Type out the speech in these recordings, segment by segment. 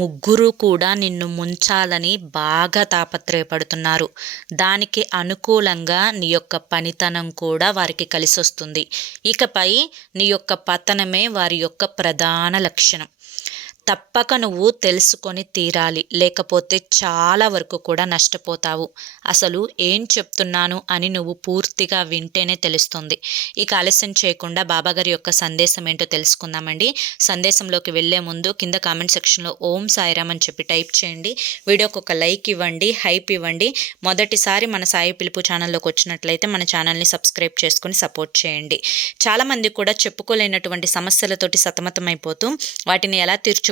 ముగ్గురు కూడా నిన్ను ముంచాలని బాగా తాపత్రయపడుతున్నారు. దానికి అనుకూలంగా నీ యొక్క పనితనం కూడా వారికి కలిసొస్తుంది. ఇకపై నీ యొక్క పతనమే వారి యొక్క ప్రధాన లక్షణం. తప్పక నువ్వు తెలుసుకొని తీరాలి. లేకపోతే చాలా వరకు కూడా నష్టపోతావు. అసలు ఏం చెప్తున్నాను అని నువ్వు పూర్తిగా వింటేనే తెలుస్తుంది. ఇక ఆలస్యం చేయకుండా బాబాగారి యొక్క సందేశం ఏంటో తెలుసుకుందామండి. సందేశంలోకి వెళ్ళే ముందు కింద కామెంట్ సెక్షన్లో ఓం సాయిరామ్ అని చెప్పి టైప్ చేయండి. వీడియోకి ఒక లైక్ ఇవ్వండి హైప్ ఇవ్వండి. మొదటిసారి మన సాయి పిలుపు ఛానల్లోకి వచ్చినట్లయితే మన ఛానల్ని సబ్స్క్రైబ్ చేసుకొని సపోర్ట్ చేయండి. చాలామంది కూడా చెప్పుకోలేనటువంటి సమస్యలతోటి సతమతమైపోతూ వాటిని ఎలా తీర్చు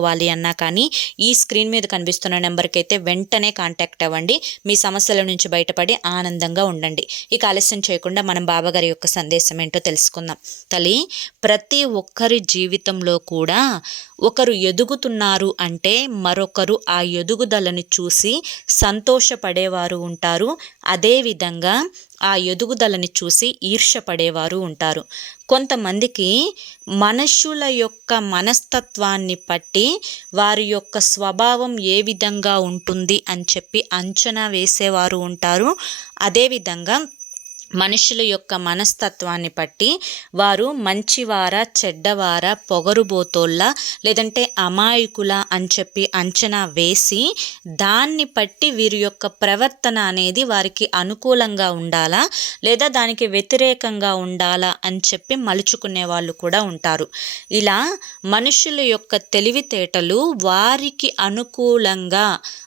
తెలుసుకోవాలి అన్నా కానీ ఈ స్క్రీన్ మీద కనిపిస్తున్న నెంబర్కి అయితే వెంటనే కాంటాక్ట్ అవ్వండి. మీ సమస్యల నుంచి బయటపడి ఆనందంగా ఉండండి. ఇక ఆలస్యం చేయకుండా మనం బాబాగారి యొక్క సందేశం ఏంటో తెలుసుకుందాం. తల్లి ప్రతి ఒక్కరి జీవితంలో కూడా ఒకరు ఎదుగుతున్నారు అంటే మరొకరు ఆ ఎదుగుదలను చూసి సంతోషపడేవారు ఉంటారు. అదేవిధంగా ఆ ఎదుగుదలని చూసి ఈర్షపడేవారు ఉంటారు. కొంతమందికి మనుషుల యొక్క మనస్తత్వాన్ని బట్టి వారి యొక్క స్వభావం ఏ విధంగా ఉంటుంది అని చెప్పి అంచనా వేసేవారు ఉంటారు. అదేవిధంగా మనుషుల యొక్క మనస్తత్వాన్ని బట్టి వారు మంచివార చెడ్డవార పొగరుబోతోళ్ళ లేదంటే అమాయకుల అని చెప్పి అంచనా వేసి దాన్ని బట్టి వీరి యొక్క ప్రవర్తన అనేది వారికి అనుకూలంగా ఉండాలా? లేదా దానికి వ్యతిరేకంగా ఉండాలా అని చెప్పి మలుచుకునే వాళ్ళు కూడా ఉంటారు. ఇలా మనుషుల యొక్క తెలివితేటలు వారికి అనుకూలంగా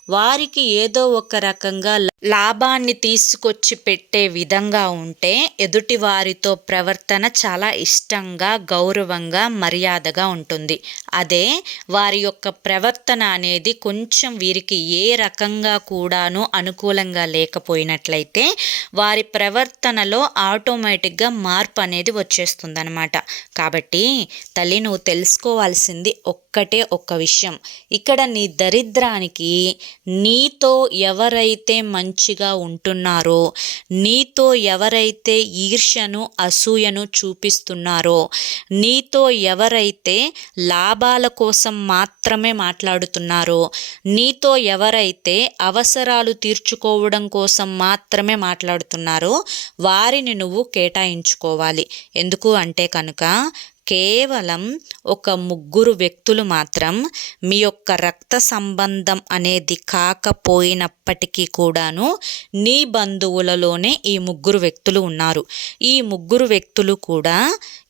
వారికి ఏదో ఒక రకంగా లాభాన్ని తీసుకొచ్చి పెట్టే విధంగా ఉంటే ఎదుటి వారితో ప్రవర్తన చాలా ఇష్టంగా గౌరవంగా మర్యాదగా ఉంటుంది. అదే వారి యొక్క ప్రవర్తన అనేది కొంచెం వీరికి ఏ రకంగా కూడాను అనుకూలంగా లేకపోయినట్లయితే వారి ప్రవర్తనలో ఆటోమేటిక్గా మార్పు అనేది వచ్చేస్తుందన్నమాట. కాబట్టి తల్లి నువ్వు తెలుసుకోవాల్సింది ఒక్కటే ఒక్క విషయం. ఇక్కడ నీ దరిద్రానికి నీతో ఎవరైతే మంచిగా ఉంటున్నారో నీతో ఎవరైతే ఈర్ష్యను అసూయను చూపిస్తున్నారో నీతో ఎవరైతే లాభాల కోసం మాత్రమే మాట్లాడుతున్నారో నీతో ఎవరైతే అవసరాలు తీర్చుకోవడం కోసం మాత్రమే మాట్లాడుతున్నారో వారిని నువ్వు కేటాయించుకోవాలి. ఎందుకు అంటే కనుక కేవలం ఒక ముగ్గురు వ్యక్తులు మాత్రం మీ యొక్క రక్త సంబంధం అనేది కాకపోయినప్పటికీ కూడాను నీ బంధువులలోనే ఈ ముగ్గురు వ్యక్తులు ఉన్నారు. ఈ ముగ్గురు వ్యక్తులు కూడా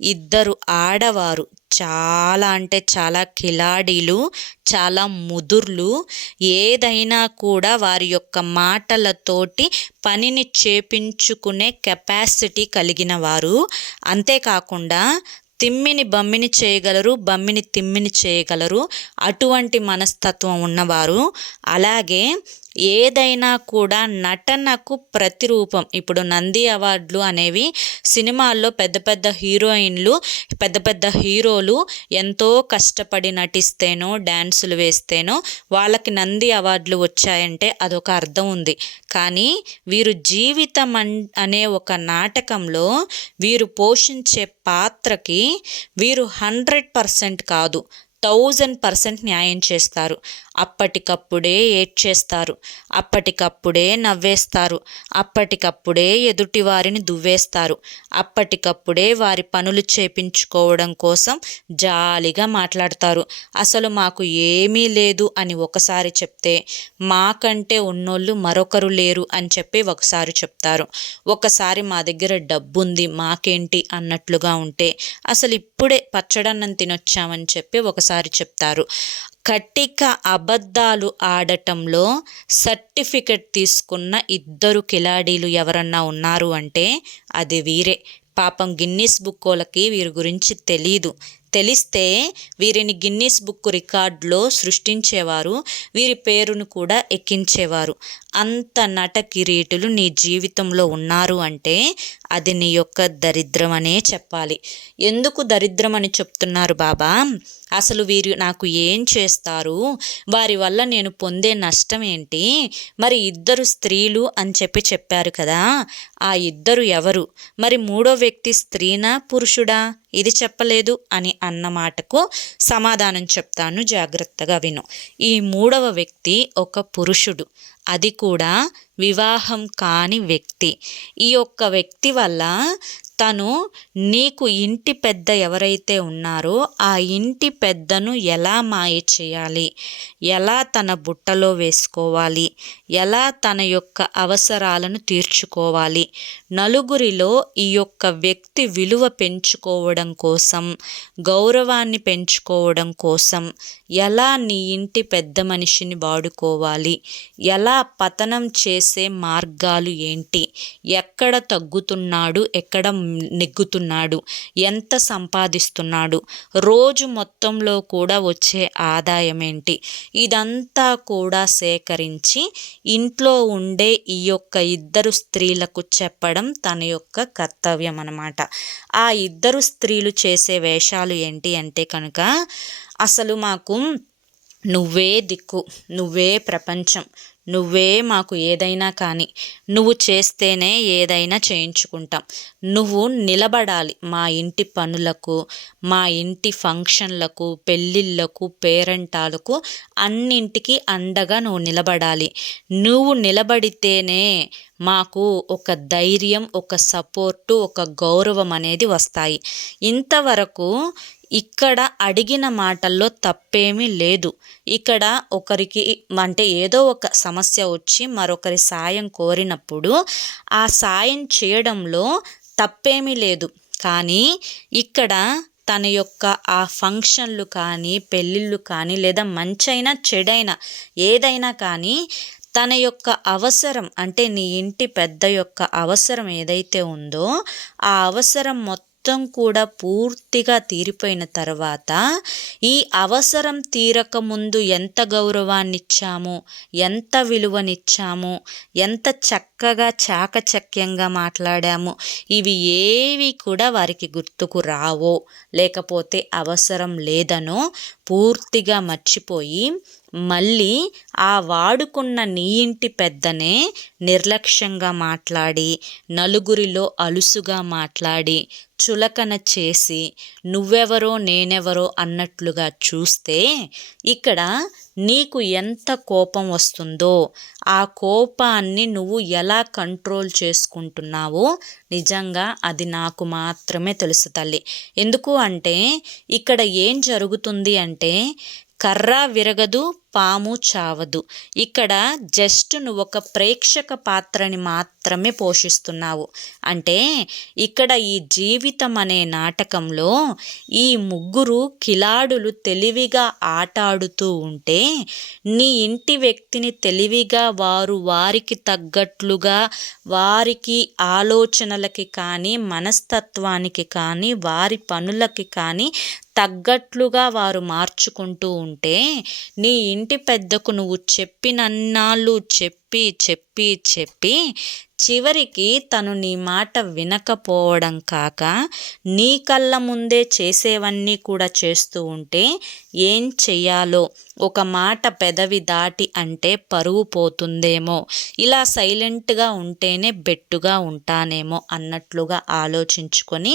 ఇద్దరు ఆడవారు. చాలా అంటే చాలా కిలాడీలు చాలా ముదుర్లు. ఏదైనా కూడా వారి యొక్క మాటలతోటి పనిని చేపించుకునే కెపాసిటీ కలిగిన వారు. అంతేకాకుండా తిమ్మిని బమ్మిని చేయగలరు బమ్మిని తిమ్మిని చేయగలరు. అటువంటి మనస్తత్వం ఉన్నవారు. అలాగే ఏదైనా కూడా నటనకు ప్రతిరూపం. ఇప్పుడు నంది అవార్డులు అనేవి సినిమాల్లో పెద్ద పెద్ద హీరోయిన్లు పెద్ద పెద్ద హీరోలు ఎంతో కష్టపడి నటిస్తేనో డ్యాన్సులు వేస్తేనో వాళ్ళకి నంది అవార్డులు వచ్చాయంటే అదొక అర్థం ఉంది. కానీ వీరు జీవితం అనే ఒక నాటకంలో వీరు పోషించే పాత్రకి వీరు హండ్రెడ్ పర్సెంట్ కాదు థౌజండ్ పర్సెంట్ న్యాయం చేస్తారు. అప్పటికప్పుడే ఏడ్చేస్తారు. అప్పటికప్పుడే నవ్వేస్తారు. అప్పటికప్పుడే ఎదుటి వారిని దువ్వేస్తారు. అప్పటికప్పుడే వారి పనులు చేపించుకోవడం కోసం జాలిగా మాట్లాడతారు. అసలు మాకు ఏమీ లేదు అని ఒకసారి చెప్తే మాకంటే ఉన్నోళ్ళు మరొకరు లేరు అని చెప్పి ఒకసారి చెప్తారు. ఒకసారి మా దగ్గర డబ్బుంది మాకేంటి అన్నట్లుగా ఉంటే అసలు ఇప్పుడే పచ్చడన్నం తినొచ్చామని చెప్పి ఒకసారి చెప్తారు. కట్టిక అబద్ధాలు ఆడటంలో సర్టిఫికెట్ తీసుకున్న ఇద్దరు కిలాడీలు ఎవరన్నా ఉన్నారు అంటే అది వీరే. పాపం గిన్నీస్ బుక్కోలకి వీరి గురించి తెలీదు. తెలిస్తే వీరిని గిన్నీస్ బుక్ రికార్డులో సృష్టించేవారు వీరి పేరును కూడా ఎక్కించేవారు. అంత నట కిరీటులు నీ జీవితంలో ఉన్నారు అంటే అది నీ యొక్క దరిద్రం అనే చెప్పాలి. ఎందుకు దరిద్రం అని చెప్తున్నారు బాబా? అసలు వీరు నాకు ఏం చేస్తారు? వారి వల్ల నేను పొందే నష్టం ఏంటి? మరి ఇద్దరు స్త్రీలు అని చెప్పి చెప్పారు కదా ఆ ఇద్దరు ఎవరు? మరి మూడో వ్యక్తి స్త్రీనా పురుషుడా? ఇది చెప్పలేదు అని అన్న మాటకు సమాధానం చెప్తాను. జాగ్రత్తగా విను. ఈ మూడవ వ్యక్తి ఒక పురుషుడు. అది కూడా వివాహం కాని వ్యక్తి. ఈ యొక్క వ్యక్తి వల్ల తను నీకు ఇంటి పెద్ద ఎవరైతే ఉన్నారో ఆ ఇంటి పెద్దను ఎలా మాయ చేయాలి? ఎలా తన బుట్టలో వేసుకోవాలి? ఎలా తన యొక్క అవసరాలను తీర్చుకోవాలి? నలుగురిలో ఈ యొక్క వ్యక్తి విలువ పెంచుకోవడం కోసం గౌరవాన్ని పెంచుకోవడం కోసం ఎలా నీ ఇంటి పెద్ద మనిషిని వాడుకోవాలి? ఎలా పతనం చేసే మార్గాలు ఏంటి? ఎక్కడ తగ్గుతున్నాడు? ఎక్కడ నెగ్గుతున్నాడు? ఎంత సంపాదిస్తున్నాడు? రోజు మొత్తంలో కూడా వచ్చే ఆదాయం ఏంటి? ఇదంతా కూడా సేకరించి ఇంట్లో ఉండే ఈ యొక్క ఇద్దరు స్త్రీలకు చెప్పడం తన యొక్క కర్తవ్యం అనమాట ఆ ఇద్దరు స్త్రీలు చేసే వేషాలు ఏంటి అంటే కనుక అసలు మాకు నువ్వే దిక్కు నువ్వే ప్రపంచం నువ్వే మాకు ఏదైనా కానీ నువ్వు చేస్తేనే ఏదైనా చేయించుకుంటాం. నువ్వు నిలబడాలి మా ఇంటి పనులకు మా ఇంటి ఫంక్షన్లకు పెళ్ళిళ్ళకు పేరెంటాలకు అన్నింటికి అండగా నువ్వు నిలబడాలి. నువ్వు నిలబడితేనే మాకు ఒక ధైర్యం ఒక సపోర్టు ఒక గౌరవం అనేది వస్తాయి. ఇంతవరకు ఇక్కడ అడిగిన మాటల్లో తప్పేమీ లేదు. ఇక్కడ ఒకరికి అంటే ఏదో ఒక సమస్య వచ్చి మరొకరి సాయం కోరినప్పుడు ఆ సాయం చేయడంలో తప్పేమీ లేదు. కానీ ఇక్కడ తన యొక్క ఆ ఫంక్షన్లు కానీ పెళ్ళిళ్ళు కానీ లేదా మంచైనా చెడైనా ఏదైనా కానీ తన యొక్క అవసరం అంటే నీ ఇంటి పెద్ద యొక్క అవసరం ఏదైతే ఉందో ఆ అవసరం మొత్తం మొత్తం కూడా పూర్తిగా తీరిపోయిన తర్వాత ఈ అవసరం తీరక ముందు ఎంత గౌరవాన్నిచ్చాము ఎంత విలువనిచ్చాము ఎంత చక్కగా చాకచక్యంగా మాట్లాడాము ఇవి ఏవి కూడా వారికి గుర్తుకు రావో లేకపోతే అవసరం లేదనో పూర్తిగా మర్చిపోయి మళ్ళీ ఆ వాడుకున్న నీ ఇంటి పెద్దనే నిర్లక్ష్యంగా మాట్లాడి నలుగురిలో అలుసుగా మాట్లాడి చులకన చేసి నువ్వెవరో నేనెవరో అన్నట్లుగా చూస్తే ఇక్కడ నీకు ఎంత కోపం వస్తుందో ఆ కోపాన్ని నువ్వు ఎలా కంట్రోల్ చేసుకుంటున్నావో నిజంగా అది నాకు మాత్రమే తెలుసు తల్లి. ఎందుకు అంటే ఇక్కడ ఏం జరుగుతుంది అంటే కర్ర విరగదు పాము చావదు. ఇక్కడ జస్ట్ నువ్వు ఒక ప్రేక్షక పాత్రని మాత్రమే పోషిస్తున్నావు. అంటే ఇక్కడ ఈ జీవితం అనే నాటకంలో ఈ ముగ్గురు కిలాడులు తెలివిగా ఆటాడుతూ ఉంటే నీ ఇంటి వ్యక్తిని తెలివిగా వారు వారికి తగ్గట్లుగా వారికి ఆలోచనలకి కానీ మనస్తత్వానికి కానీ వారి పనులకి కానీ తగ్గట్లుగా వారు మార్చుకుంటూ ఉంటే నీ ఇంటి ఇంటి పెద్దకు నువ్వు చెప్పినన్నాళ్ళు చెప్పి చెప్పి చెప్పి చివరికి తను నీ మాట వినకపోవడం కాక నీ కళ్ళ ముందే చేసేవన్నీ కూడా చేస్తూ ఉంటే ఏం చెయ్యాలో? ఒక మాట పెదవి దాటి అంటే పరువు పోతుందేమో? ఇలా సైలెంట్గా ఉంటేనే బెట్టుగా ఉంటానేమో అన్నట్లుగా ఆలోచించుకొని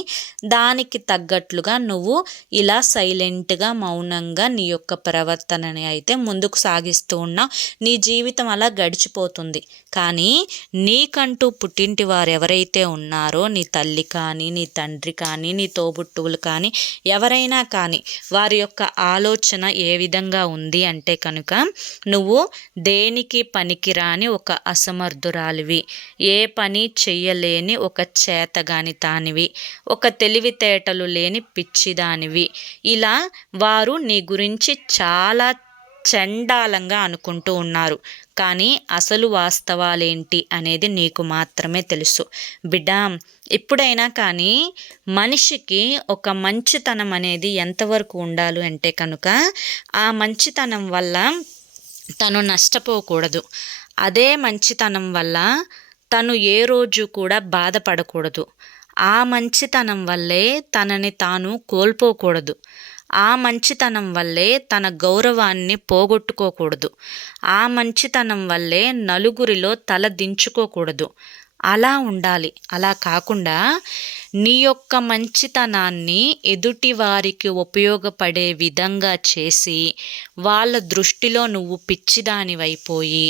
దానికి తగ్గట్లుగా నువ్వు ఇలా సైలెంట్గా మౌనంగా నీ యొక్క ప్రవర్తనని అయితే ముందుకు సాగిస్తూ ఉన్నావు నీ జీవితం అలా గడిచిపోతుంది. కానీ నీకంటూ పుట్టింటి వారు ఎవరైతే ఉన్నారో నీ తల్లి కానీ నీ తండ్రి కానీ నీ తోబుట్టువులు కానీ ఎవరైనా కానీ వారి యొక్క ఆలోచన ఏ విధంగా ఉంది అంటే కనుక నువ్వు దేనికి పనికిరాని ఒక అసమర్థురాలివి? ఏ పని చెయ్యలేని ఒక చేతగాని తానివి ఒక తెలివితేటలు లేని పిచ్చిదానివి? ఇలా వారు నీ గురించి చాలా చండాలంగా అనుకుంటూ ఉన్నారు. కానీ అసలు వాస్తవాలేంటి అనేది నీకు మాత్రమే తెలుసు. బిడ్డా ఎప్పుడైనా కానీ మనిషికి ఒక మంచితనం అనేది ఎంతవరకు ఉండాలి అంటే కనుక ఆ మంచితనం వల్ల తను నష్టపోకూడదు. అదే మంచితనం వల్ల తను ఏ రోజు కూడా బాధపడకూడదు. ఆ మంచితనం వల్లే తనని తాను కోల్పోకూడదు. ఆ మంచితనం వల్లే తన గౌరవాన్ని పోగొట్టుకోకూడదు. ఆ మంచితనం వల్లే నలుగురిలో తల దించుకోకూడదు. అలా ఉండాలి. అలా కాకుండా నీ యొక్క మంచితనాన్ని ఎదుటి వారికి ఉపయోగపడే విధంగా చేసి వాళ్ళ దృష్టిలో నువ్వు పిచ్చిదానివైపోయి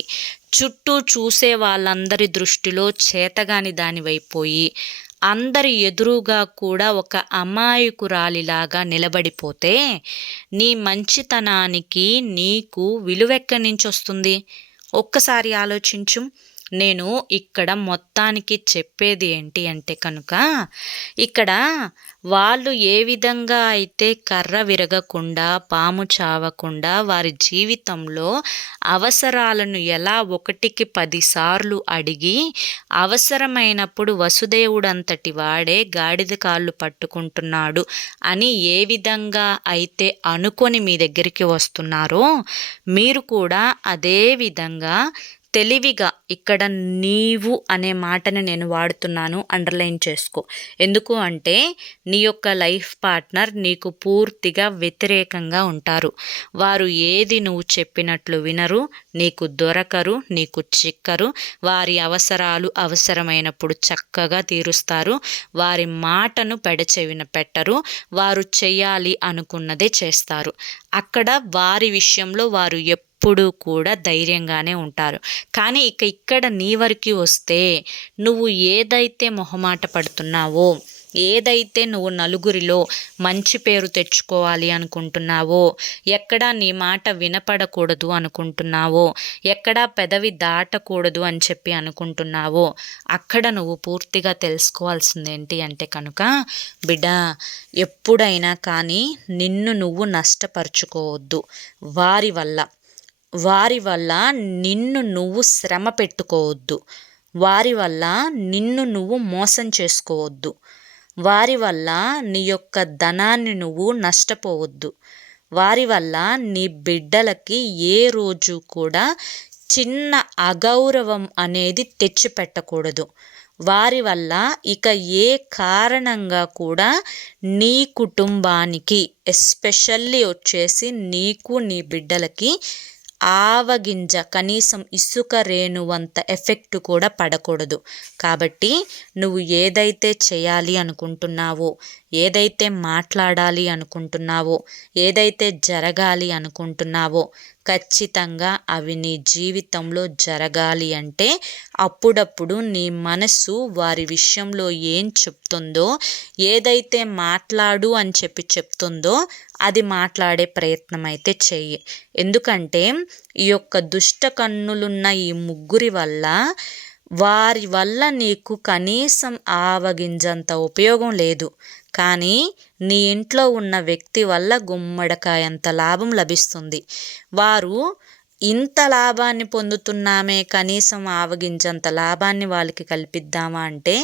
చుట్టూ చూసే వాళ్ళందరి దృష్టిలో చేతగాని దానివైపోయి అందరి ఎదురుగా కూడా ఒక అమాయకురాలిలాగా నిలబడిపోతే నీ మంచితనానికి నీకు విలువెక్కడి నుంచి వస్తుంది? ఒక్కసారి ఆలోచించు. నేను ఇక్కడ మొత్తానికి చెప్పేది ఏంటి అంటే కనుక ఇక్కడ వాళ్ళు ఏ విధంగా అయితే కర్ర విరగకుండా పాము చావకుండా వారి జీవితంలో అవసరాలను ఎలా ఒకటికి పదిసార్లు అడిగి అవసరమైనప్పుడు వసుదేవుడంతటి వాడే గాడిద కాళ్ళు పట్టుకుంటున్నాడు అని ఏ విధంగా అయితే అనుకొని మీ దగ్గరికి వస్తున్నారో మీరు కూడా అదే విధంగా తెలివిగా ఇక్కడ నీవు అనే మాటని నేను వాడుతున్నాను అండర్లైన్ చేసుకో. ఎందుకు అంటే నీ యొక్క లైఫ్ పార్ట్నర్ నీకు పూర్తిగా వ్యతిరేకంగా ఉంటారు. వారు ఏది నువ్వు చెప్పినట్లు వినరు నీకు దొరకరు నీకు చిక్కరు వారి అవసరాలు అవసరమైనప్పుడు చక్కగా తీరుస్తారు వారి మాటను పెడచెవిన పెట్టరు వారు చేయాలి అనుకున్నదే చేస్తారు. అక్కడ వారి విషయంలో వారు ఎప్పుడు కూడా ధైర్యంగానే ఉంటారు. కానీ ఇక ఇక్కడ నీ వరకు వస్తే నువ్వు ఏదైతే మొహమాట పడుతున్నావో ఏదైతే నువ్వు నలుగురిలో మంచి పేరు తెచ్చుకోవాలి అనుకుంటున్నావో ఎక్కడా నీ మాట వినపడకూడదు అనుకుంటున్నావో ఎక్కడా పెదవి దాటకూడదు అని చెప్పి అనుకుంటున్నావో అక్కడ నువ్వు పూర్తిగా తెలుసుకోవాల్సింది ఏంటి అంటే కనుక బిడ్డ ఎప్పుడైనా కానీ నిన్ను నువ్వు నష్టపరుచుకోవద్దు. వారి వల్ల. వారి వల్ల నిన్ను నువ్వు శ్రమ పెట్టుకోవద్దు. వారి వల్ల నిన్ను నువ్వు మోసం చేసుకోవద్దు. వారి వల్ల నీ యొక్క ధనాన్ని నువ్వు నష్టపోవద్దు. వారి వల్ల నీ బిడ్డలకి ఏ రోజు కూడా చిన్న అగౌరవం అనేది తెచ్చిపెట్టకూడదు. వారి వల్ల ఇక ఏ కారణంగా కూడా నీ కుటుంబానికి ఎస్పెషల్లీ వచ్చేసి నీకు నీ బిడ్డలకి ఆవగింజ కనీసం ఇసుక రేణువంత ఎఫెక్ట్ కూడా పడకూడదు. కాబట్టి నువ్వు ఏదైతే చేయాలి అనుకుంటున్నావో ఏదైతే మాట్లాడాలి అనుకుంటున్నావో ఏదైతే జరగాలి అనుకుంటున్నావో ఖచ్చితంగా అవి నీ జీవితంలో జరగాలి అంటే అప్పుడప్పుడు నీ మనసు వారి విషయంలో ఏం చెప్తుందో ఏదైతే మాట్లాడు అని చెప్పి చెప్తుందో అది మాట్లాడే ప్రయత్నం అయితే చెయ్యి. ఎందుకంటే ఈ యొక్క దుష్ట కన్నులున్న ఈ ముగ్గురి వల్ల వారి వల్ల నీకు కనీసం ఆవగింజంత ఉపయోగం లేదు. కానీ నీ ఇంట్లో ఉన్న వ్యక్తి వల్ల గుమ్మడికాయంత లాభం లభిస్తుంది. వారు ఇంత లాభాన్ని పొందుతున్నామే కనీసం ఆవగించంత లాభాన్ని వాళ్ళకి కల్పిద్దామా అంటే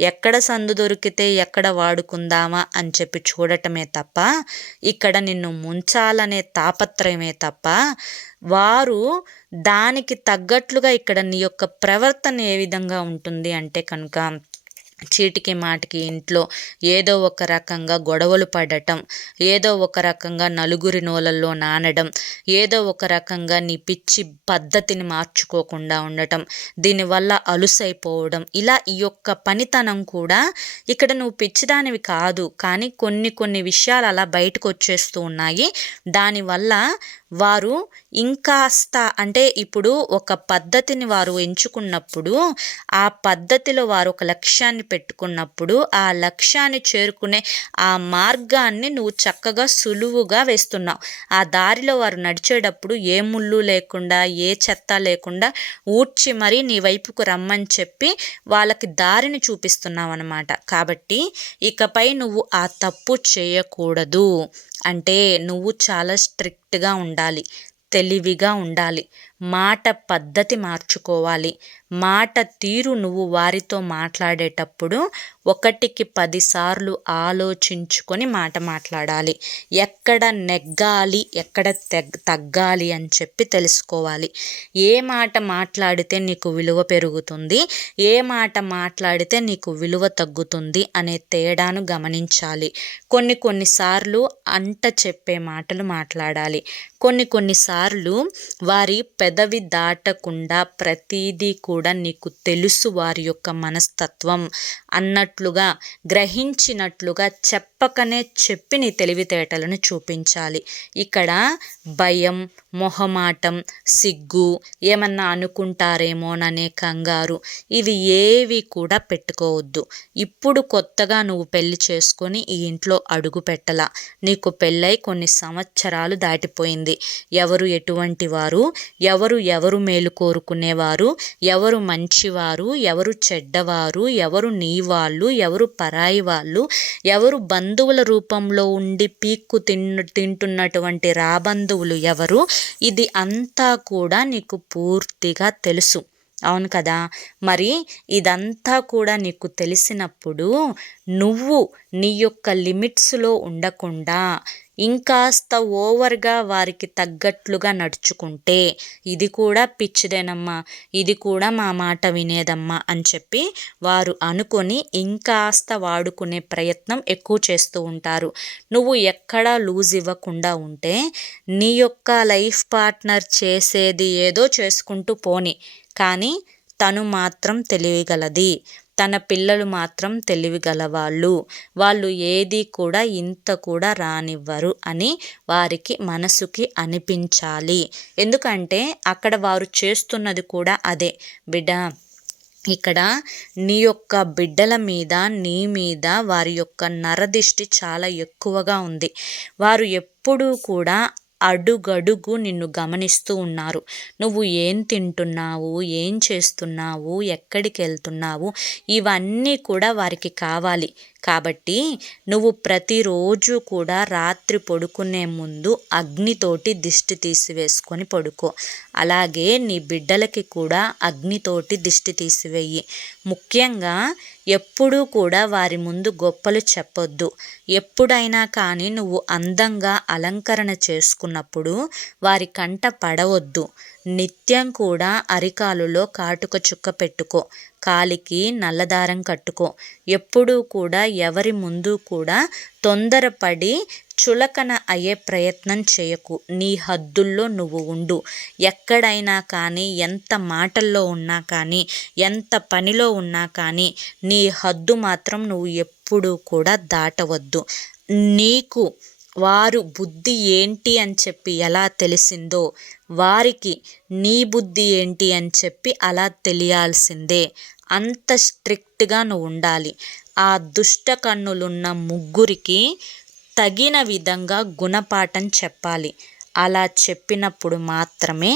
ఎక్కడ సందు దొరికితే ఎక్కడ వాడుకుందామా అని చెప్పి చూడటమే తప్ప ఇక్కడ నిన్ను ముంచాలనే తాపత్రయమే తప్ప వారు దానికి తగ్గట్లుగా ఇక్కడ నీ యొక్క ప్రవర్తన ఏ విధంగా ఉంటుంది అంటే కనుక చీటికి మాటికి ఇంట్లో ఏదో ఒక రకంగా గొడవలు పడటం ఏదో ఒక రకంగా నలుగురి నోలల్లో నానడం ఏదో ఒక రకంగా నీ పిచ్చి పద్ధతిని మార్చుకోకుండా ఉండటం దీనివల్ల అలుసైపోవడం ఇలా ఈ యొక్క పనితనం కూడా ఇక్కడ నువ్వు పిచ్చిదానివి కాదు. కానీ కొన్ని కొన్ని విషయాలు అలా బయటకు వచ్చేస్తూ ఉన్నాయి. దానివల్ల వారు ఇంకాస్త అంటే ఇప్పుడు ఒక పద్ధతిని వారు ఎంచుకున్నప్పుడు ఆ పద్ధతిలో వారు ఒక లక్ష్యాన్ని పెట్టుకున్నప్పుడు ఆ లక్ష్యాన్ని చేరుకునే ఆ మార్గాన్ని నువ్వు చక్కగా సులువుగా వేస్తున్నావు. ఆ దారిలో వారు నడిచేటప్పుడు ఏ ముళ్ళు లేకుండా ఏ చెత్త లేకుండా ఊడ్చి మరీ నీ వైపుకు రమ్మని చెప్పి వాళ్ళకి దారిని చూపిస్తున్నావు అనమాట కాబట్టి ఇకపై నువ్వు ఆ తప్పు చేయకూడదు. అంటే నువ్వు చాలా స్ట్రిక్ట్గా ఉండాలి. తెలివిగా ఉండాలి. మాట పద్ధతి మార్చుకోవాలి. మాట తీరు నువ్వు వారితో మాట్లాడేటప్పుడు ఒకటికి పదిసార్లు ఆలోచించుకొని మాట మాట్లాడాలి. ఎక్కడ నెగ్గాలి ఎక్కడ తగ్గాలి అని చెప్పి తెలుసుకోవాలి. ఏ మాట మాట్లాడితే నీకు విలువ పెరుగుతుంది ఏ మాట మాట్లాడితే నీకు విలువ తగ్గుతుంది అనే తేడాను గమనించాలి. కొన్ని కొన్నిసార్లు అంట చెప్పే మాటలు మాట్లాడాలి. కొన్ని కొన్నిసార్లు వారి పెద్ద పెదవి దాటకుండా ప్రతీదీ కూడా నీకు తెలుసు వారి యొక్క మనస్తత్వం. అన్నట్లుగా గ్రహించినట్లుగా చెప్పకనే చెప్పి నీ తెలివితేటలను చూపించాలి. ఇక్కడ భయం మొహమాటం సిగ్గు ఏమన్నా అనుకుంటారేమోననే కంగారు. ఇవి ఏవి కూడా పెట్టుకోవద్దు. ఇప్పుడు కొత్తగా నువ్వు పెళ్ళి చేసుకొని ఈ ఇంట్లో అడుగు పెట్టలా. నీకు పెళ్ళై కొన్ని సంవత్సరాలు దాటిపోయింది. ఎవరు ఎటువంటి వారు? ఎవరు ఎవరు మేలు కోరుకునేవారు? ఎవరు మంచివారు? ఎవరు చెడ్డవారు? ఎవరు నీ వాళ్ళు ఎవరు పరాయి వాళ్ళు? ఎవరు బంధువుల రూపంలో ఉండి పీక్కు తిన్ తింటున్నటువంటి రాబంధువులు ఎవరు? ఇది అంతా కూడా నీకు పూర్తిగా తెలుసు. అవును కదా? మరి ఇదంతా కూడా నీకు తెలిసినప్పుడు నువ్వు నీ యొక్క లిమిట్స్లో ఉండకుండా ఇంకాస్త ఓవర్గా వారికి తగ్గట్లుగా నడుచుకుంటే ఇది కూడా పిచ్చిదేనమ్మా ఇది కూడా మా మాట వినేదమ్మా అని చెప్పి వారు అనుకొని ఇంకాస్త వాడుకునే ప్రయత్నం ఎక్కువ చేస్తూ ఉంటారు. నువ్వు ఎక్కడా లూజ్ ఇవ్వకుండా ఉంటే నీ యొక్క లైఫ్ పార్ట్నర్ చేసేది ఏదో చేసుకుంటూ పోని కానీ తను మాత్రం తెలియగలది. తన పిల్లలు మాత్రం తెలివిగలవాళ్ళు. వాళ్ళు ఏది కూడా ఇంత కూడా రానివ్వరు అని వారికి మనసుకి అనిపించాలి. ఎందుకంటే అక్కడ వారు చేస్తున్నది కూడా అదే. బిడ్డ ఇక్కడ నీ యొక్క బిడ్డల మీద నీ మీద వారి యొక్క నరదిష్టి చాలా ఎక్కువగా ఉంది. వారు ఎప్పుడూ కూడా అడుగడుగు నిన్ను గమనిస్తూ ఉన్నారు. నువ్వు ఏం తింటున్నావు? ఏం చేస్తున్నావు? ఎక్కడికి వెళ్తున్నావు? ఇవన్నీ కూడా వారికి కావాలి. కాబట్టి నువ్వు ప్రతిరోజు కూడా రాత్రి పడుకునే ముందు అగ్నితోటి దిష్టి తీసివేసుకొని పడుకో. అలాగే నీ బిడ్డలకి కూడా అగ్నితోటి దిష్టి తీసివేయి. ముఖ్యంగా ఎప్పుడూ కూడా వారి ముందు గొప్పలు చెప్పొద్దు. ఎప్పుడైనా కానీ నువ్వు అందంగా అలంకరణ చేసుకున్నప్పుడు వారి కంట పడవద్దు. నిత్యం కూడా అరికాలులో కాటుక చుక్క పెట్టుకో. కాలికి నల్లదారం కట్టుకో. ఎప్పుడూ కూడా ఎవరి ముందు కూడా తొందరపడి చులకన అయ్యే ప్రయత్నం చేయకు. నీ హద్దుల్లో నువ్వు ఉండు. ఎక్కడైనా కానీ ఎంత మాటల్లో ఉన్నా కానీ ఎంత పనిలో ఉన్నా కానీ నీ హద్దు మాత్రం నువ్వు ఎప్పుడూ కూడా దాటవద్దు. నీకు వారు బుద్ధి ఏంటి అని చెప్పి ఎలా తెలిసిందో వారికి నీ బుద్ధి ఏంటి అని చెప్పి అలా తెలియాల్సిందే. అంత స్ట్రిక్ట్గా నువ్వు ఉండాలి. ఆ దుష్ట కన్నులున్న ముగ్గురికి తగిన విధంగా గుణపాఠం చెప్పాలి. అలా చెప్పినప్పుడు మాత్రమే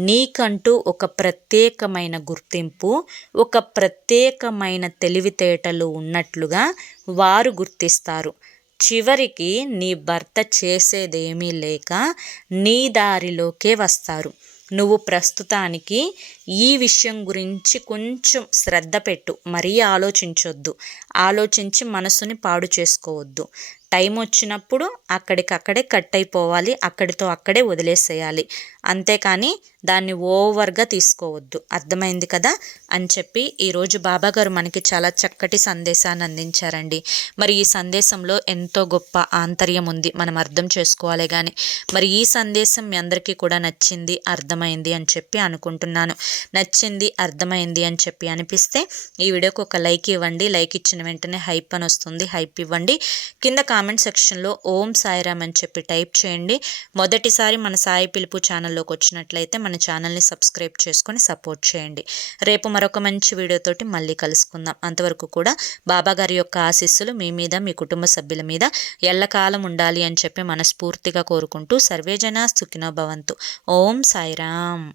నీకంటూ ఒక ప్రత్యేకమైన గుర్తింపు ఒక ప్రత్యేకమైన తెలివితేటలు ఉన్నట్లుగా వారు గుర్తిస్తారు. చివరికి నీ భర్త చేసేదేమీ లేక నీ దారిలోకే వస్తారు. నువ్వు ప్రస్తుతానికి ఈ విషయం గురించి కొంచెం శ్రద్ధ పెట్టు. మరీ ఆలోచించొద్దు. ఆలోచించి మనసుని పాడు చేసుకోవద్దు. టైం వచ్చినప్పుడు అక్కడికక్కడే కట్ అయిపోవాలి. అక్కడితో అక్కడే వదిలేసేయాలి. అంతేకాని దాన్ని ఓవర్గా తీసుకోవద్దు. అర్థమైంది కదా? అని చెప్పి ఈరోజు బాబాగారు మనకి చాలా చక్కటి సందేశాన్ని అందించారండి. మరి ఈ సందేశంలో ఎంతో గొప్ప ఆంతర్యం ఉంది. మనం అర్థం చేసుకోవాలి కానీ మరి ఈ సందేశం మీ అందరికీ కూడా నచ్చింది అర్థమైంది అని చెప్పి అనుకుంటున్నాను. నచ్చింది అర్థమైంది అని చెప్పి అనిపిస్తే ఈ వీడియోకి ఒక లైక్ ఇవ్వండి. లైక్ ఇచ్చిన వెంటనే హైప్ అని వస్తుంది. హైప్ ఇవ్వండి. కింద కామెంట్ సెక్షన్లో ఓం సాయిరామ్ అని చెప్పి టైప్ చేయండి. మొదటిసారి మన సాయి పిలుపు ఛానల్లోకి వచ్చినట్లయితే మన ఛానల్ని సబ్స్క్రైబ్ చేసుకొని సపోర్ట్ చేయండి. రేపు మరొక మంచి వీడియోతోటి మళ్ళీ కలుసుకుందాం. అంతవరకు కూడా బాబాగారి యొక్క ఆశీస్సులు మీ మీద మీ కుటుంబ సభ్యుల మీద ఎల్లకాలం ఉండాలి అని చెప్పి మనస్ఫూర్తిగా కోరుకుంటూ సర్వేజన సుఖినో భవంతు. ఓం సాయిరామ్.